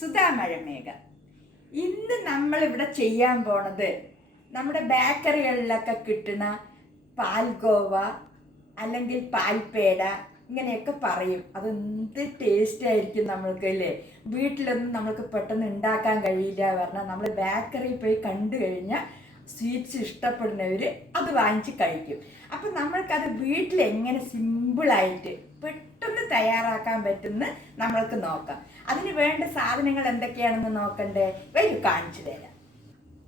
സുധാ മഴമേഘം. ഇന്ന് നമ്മളിവിടെ ചെയ്യാൻ പോണത് നമ്മുടെ ബേക്കറികളിലൊക്കെ കിട്ടുന്ന പാൽഗോവ അല്ലെങ്കിൽ പാൽപേട ഇങ്ങനെയൊക്കെ പറയും. അത് എന്ത് ടേസ്റ്റ് ആയിരിക്കും നമ്മൾക്ക് അല്ലേ. വീട്ടിലൊന്നും നമ്മൾക്ക് പെട്ടെന്ന് ഉണ്ടാക്കാൻ കഴിയില്ല പറഞ്ഞാൽ നമ്മൾ ബേക്കറിയിൽ പോയി കണ്ടു കഴിഞ്ഞാൽ സ്വീറ്റ്സ് ഇഷ്ടപ്പെടുന്നവർ അത് വാങ്ങിച്ച് കഴിക്കും. അപ്പം നമ്മൾക്കത് വീട്ടിൽ എങ്ങനെ സിമ്പിളായിട്ട് പെട്ടെന്ന് തയ്യാറാക്കാൻ പറ്റുമെന്ന് നമ്മൾക്ക് നോക്കാം. അതിന് വേണ്ട സാധനങ്ങൾ എന്തൊക്കെയാണെന്ന് നോക്കണ്ടേ? വരൂ കാണിച്ചു തരാം.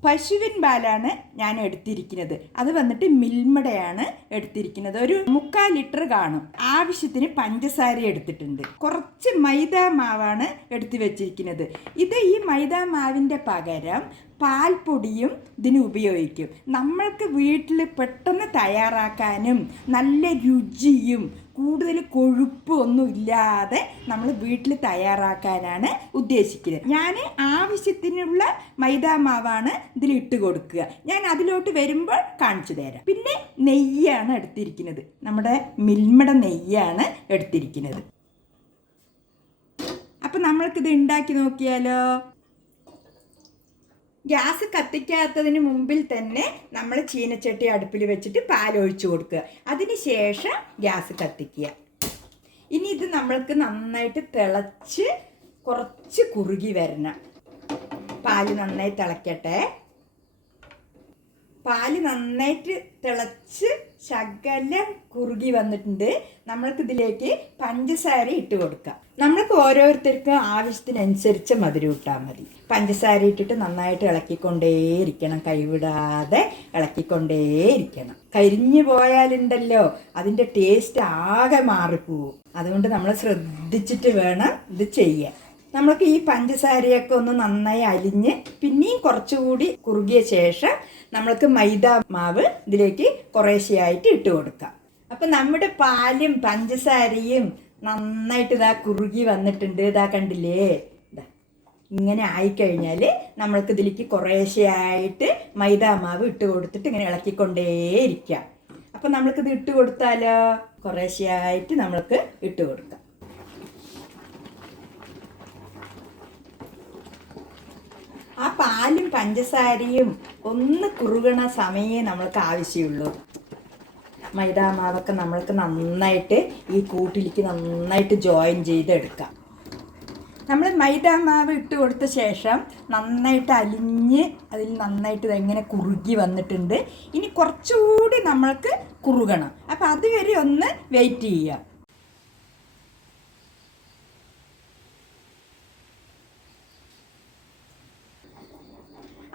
പശുവിൻ പാലാണ് ഞാൻ എടുത്തിരിക്കുന്നത്. അത് വന്നിട്ട് മിൽമയുടെയാണ് എടുത്തിരിക്കുന്നത്. ഒരു 3/4 ലിറ്റർ കാണും. ആവശ്യത്തിന് പഞ്ചസാര എടുത്തിട്ടുണ്ട്. കുറച്ച് മൈദാ മാവാണ് എടുത്തു വെച്ചിരിക്കുന്നത്. ഈ മൈദാ മാവിൻ്റെ പകരം പാൽപ്പൊടിയും ഇതിന് ഉപയോഗിക്കും. നമ്മൾക്ക് വീട്ടിൽ പെട്ടെന്ന് തയ്യാറാക്കാനും നല്ല രുചിയും കൂടുതൽ കൊഴുപ്പൊന്നും ഇല്ലാതെ നമ്മൾ വീട്ടിൽ തയ്യാറാക്കാനാണ് ഉദ്ദേശിക്കുന്നത്. ഞാൻ ആവശ്യത്തിനുള്ള മൈദാ മാവാണ് ഇതിലിട്ട് കൊടുക്കുക. ഞാൻ അതിലോട്ട് വരുമ്പോൾ കാണിച്ചു തരാം. പിന്നെ നെയ്യാണ് എടുത്തിരിക്കുന്നത്. നമ്മുടെ മിൽമയുടെ നെയ്യാണ് എടുത്തിരിക്കുന്നത്. അപ്പം നമ്മൾക്കിത് ഉണ്ടാക്കി നോക്കിയാലോ? ഗ്യാസ് കത്തിക്കാത്തതിന് മുമ്പിൽ തന്നെ നമ്മൾ ചീനച്ചട്ടി അടുപ്പിൽ വെച്ചിട്ട് പാലൊഴിച്ച് കൊടുക്കുക. അതിന് ശേഷം ഗ്യാസ് കത്തിക്കുക. ഇനി ഇത് നമ്മൾക്ക് നന്നായിട്ട് തിളച്ച് കുറച്ച് കുറുകി വരണം. പാല് നന്നായി തിളയ്ക്കട്ടെ. പാല് നന്നായിട്ട് തിളച്ച് ശകലം കുറുകി വന്നിട്ടുണ്ട്. നമ്മൾക്കിതിലേക്ക് പഞ്ചസാര ഇട്ട് കൊടുക്കാം. നമ്മൾക്ക് ഓരോരുത്തർക്കും ആവശ്യത്തിനനുസരിച്ച് മധുരം ഇട്ടാൽ മതി. പഞ്ചസാര ഇട്ടിട്ട് നന്നായിട്ട് ഇളക്കിക്കൊണ്ടേയിരിക്കണം. കൈവിടാതെ ഇളക്കിക്കൊണ്ടേയിരിക്കണം. കരിഞ്ഞു പോയാലുണ്ടല്ലോ അതിൻ്റെ ടേസ്റ്റ് ആകെ മാറിപ്പോവും. അതുകൊണ്ട് നമ്മൾ ശ്രദ്ധിച്ചിട്ട് വേണം ഇത് ചെയ്യാൻ. നമ്മൾക്ക് ഈ പഞ്ചസാരയൊക്കെ ഒന്ന് നന്നായി അലിഞ്ഞ് പിന്നെയും കുറച്ചുകൂടി കുറുകിയ ശേഷം നമ്മൾക്ക് മൈദാ മാവ് ഇതിലേക്ക് കുറേശ്ശെയായിട്ട് ഇട്ട് കൊടുക്കാം. അപ്പം നമ്മുടെ പാലും പഞ്ചസാരയും നന്നായിട്ട് ഇതാ കുറുകി വന്നിട്ടുണ്ട്. ഇതാ കണ്ടില്ലേ? ഇതാ ഇങ്ങനെ ആയിക്കഴിഞ്ഞാൽ നമ്മൾക്ക് ഇതിലേക്ക് കുറേശ്ശെയായിട്ട് മൈദാ മാവ് ഇട്ട് കൊടുത്തിട്ട് ഇങ്ങനെ ഇളക്കിക്കൊണ്ടേയിരിക്കാം. അപ്പം നമ്മൾക്കിത് ഇട്ട് കൊടുത്താലോ? കുറേശ്ശെയായിട്ട് നമ്മൾക്ക് ഇട്ട് കൊടുക്കാം. ആ പാലും പഞ്ചസാരയും ഒന്ന് കുറുകണ സമയമേ നമ്മൾക്ക് ആവശ്യമുള്ളൂ. മൈദാ മാവൊക്കെ നമ്മൾക്ക് നന്നായിട്ട് ഈ കൂട്ടിലേക്ക് നന്നായിട്ട് ജോയിൻ ചെയ്തെടുക്കാം. നമ്മൾ മൈദാ മാവ് ഇട്ട് കൊടുത്ത ശേഷം നന്നായിട്ട് അലിഞ്ഞ് അതിൽ നന്നായിട്ട് ഇതെങ്ങനെ കുറുകി വന്നിട്ടുണ്ട്. ഇനി കുറച്ചുകൂടി നമ്മൾക്ക് കുറുകണം. അപ്പം അതുവരെ ഒന്ന് വെയിറ്റ് ചെയ്യാം.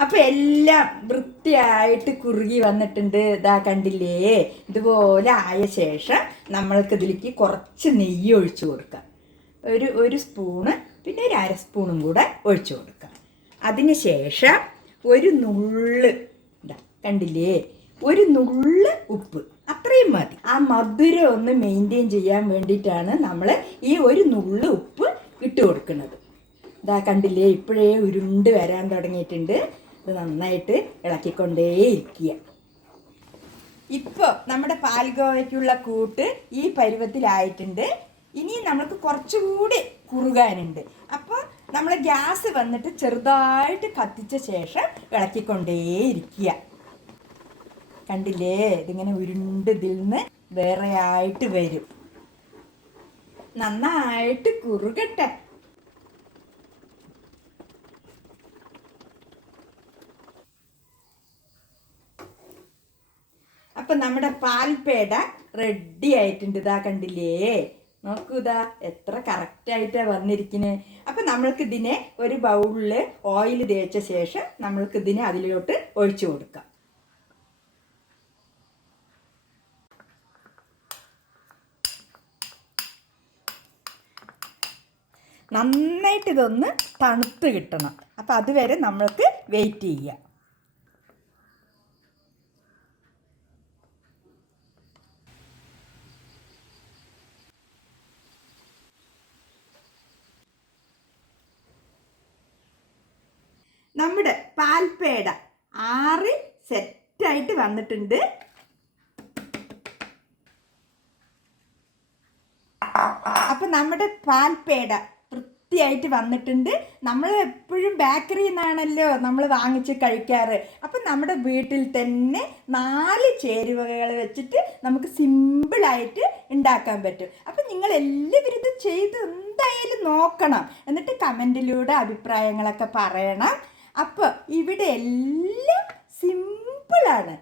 അപ്പം എല്ലാം വൃത്തിയായിട്ട് കുറുകി വന്നിട്ടുണ്ട്. ഇതാ കണ്ടില്ലേ? ഇതുപോലെ ആയ ശേഷം നമ്മൾക്ക് ഇതിലേക്ക് കുറച്ച് നെയ്യ് ഒഴിച്ചു കൊടുക്കാം. ഒരു സ്പൂണ് പിന്നെ ഒരു 1/2 സ്പൂണും കൂടെ ഒഴിച്ചു കൊടുക്കാം. അതിന് ശേഷം ഒരു നുള്ള് ഇതാ കണ്ടില്ലേ? ഒരു നുള്ള് ഉപ്പ്, അത്രയും മതി. ആ മധുരം ഒന്ന് മെയിൻറ്റെയിൻ ചെയ്യാൻ വേണ്ടിയിട്ടാണ് നമ്മൾ ഈ ഒരു നുള്ള് ഉപ്പ് ഇട്ട് കൊടുക്കുന്നത്. ഇതാ കണ്ടില്ലേ? ഇപ്പോഴേ ഉരുണ്ട് വരാൻ തുടങ്ങിയിട്ടുണ്ട്. ഇത് നന്നായിട്ട് ഇളക്കിക്കൊണ്ടേയിരിക്കുക. ഇപ്പോൾ നമ്മുടെ പാൽഗോവയ്ക്കുള്ള കൂട്ട് ഈ പരുവത്തിലായിട്ടുണ്ട്. ഇനി നമുക്ക് കുറച്ചുകൂടി കുറുകാനുണ്ട്. അപ്പോൾ നമ്മൾ ഗ്യാസ് വന്നിട്ട് ചെറുതായിട്ട് കത്തിച്ച ശേഷം ഇളക്കിക്കൊണ്ടേയിരിക്കുക. കണ്ടില്ലേ? ഇതിങ്ങനെ ഉരുണ്ട് ഇതിൽ നിന്ന് വേറെ ആയിട്ട് വരും. നന്നായിട്ട് കുറുകട്ടെ. അപ്പം നമ്മുടെ പാൽപേട റെഡി ആയിട്ടുണ്ട്. ഇതാ കണ്ടില്ലേ? നോക്കൂ, ഇതാ എത്ര കറക്റ്റായിട്ടാണ് വന്നിരിക്കുന്നത്. അപ്പം നമ്മൾക്കിതിനെ ഒരു ബൗളിൽ ഓയിൽ തേച്ച ശേഷം നമ്മൾക്കിതിനെ അതിലോട്ട് ഒഴിച്ചു കൊടുക്കാം. നന്നായിട്ട് ഇതൊന്ന് തണുത്ത് കിട്ടണം. അപ്പം അതുവരെ നമ്മൾക്ക് വെയിറ്റ് ചെയ്യാം. നമ്മുടെ പാൽപേട ആറി സെറ്റായിട്ട് വന്നിട്ടുണ്ട്. അപ്പം നമ്മുടെ പാൽപേട വൃത്തിയായിട്ട് വന്നിട്ടുണ്ട്. നമ്മൾ എപ്പോഴും ബേക്കറിയിൽ നിന്നാണല്ലോ നമ്മൾ വാങ്ങിച്ച് കഴിക്കാറ്. അപ്പം നമ്മുടെ വീട്ടിൽ തന്നെ 4 ചേരുവകൾ വെച്ചിട്ട് നമുക്ക് സിമ്പിളായിട്ട് ഉണ്ടാക്കാൻ പറ്റും. അപ്പം നിങ്ങൾ എല്ലാവരും ഇത് ചെയ്ത് എന്തായാലും നോക്കണം. എന്നിട്ട് കമൻറ്റിലൂടെ അഭിപ്രായങ്ങളൊക്കെ പറയണം. അപ്പോൾ ഇവിടെ എല്ലാം സിമ്പിളാണ്.